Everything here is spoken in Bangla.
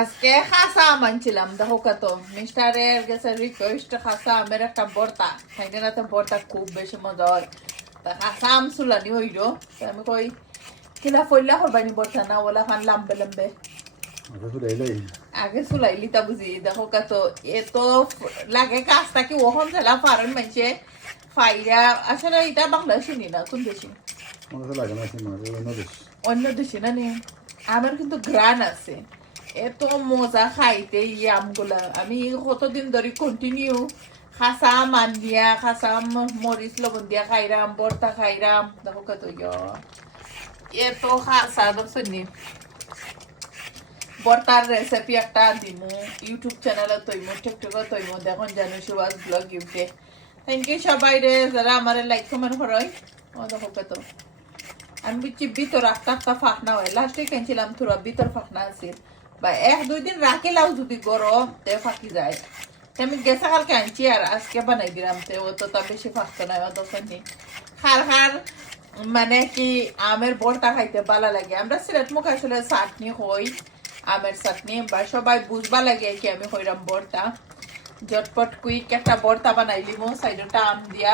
আজকে খাসা আম আনছিলাম দেখো কত মিস্টারের গেছে রিকোয়েস্ট খাসা আমের একটা ভর্তা খাইতে না তো ভর্তা খুব বেশি মজা হয় তা খাসা আম চুলানি হইল আমি কই কিলা ফইলা করবানি ভর্তা না ওলা খান লাম্বে লাম্বে আগে চুলাইলি তা বুঝি দেখো কত এত লাগে কাজটা কি ওখান ছেলা পারেন মানছে ফাইরা আসলে এটা বাংলা শুনি না কোন দেশি অন্য দেশি না নে আমার কিন্তু গ্রান আছে এত মজা খাইতে এই আমগুলা আমি কতদিন ধরে কন্টিনিউ খাসা আম আন দিয়া খাসা আম মরিচ লবণ দিয়া খাইরাম ভর্তা খাইরাম দেখো কত এত খাসা শুনি ভর্তার রেসিপি একটা দিমু ইউটিউব চ্যানেলে তৈমু টিকটকে তৈমু দেখুন জানো সুভাষ ব্লগ ইউটে থ্যাংক ইউ সবাই রে যারা আমার লাইক কমেন্ট করয় ও দেখো কত আমি বুঝছি ভিতর একটা ফাঁকনা হয় লাস্টে কিনছিলাম তোরা ভিতর ফাঁকনা আছে বা 1-2 দিন রাখিলাও যদি গরম তে ফাঁকি যায় আমি গেছে কালকে আনছি আর আজকে বানাই দিলাম তে ও তো বেশি ফাঁকতো না অত নেই খার খার মানে কি আমের ভর্তা খাইতে ভালো লাগে আমরা সিলেট মুখ আসলে চাটনি হই আমের চাটনি বা সবাই বুঝবা লাগে কি আমি হইরাম ভর্তা ঝটপট কুইক একটা ভর্তা বানাইলিমো সাইডটা আম দিয়া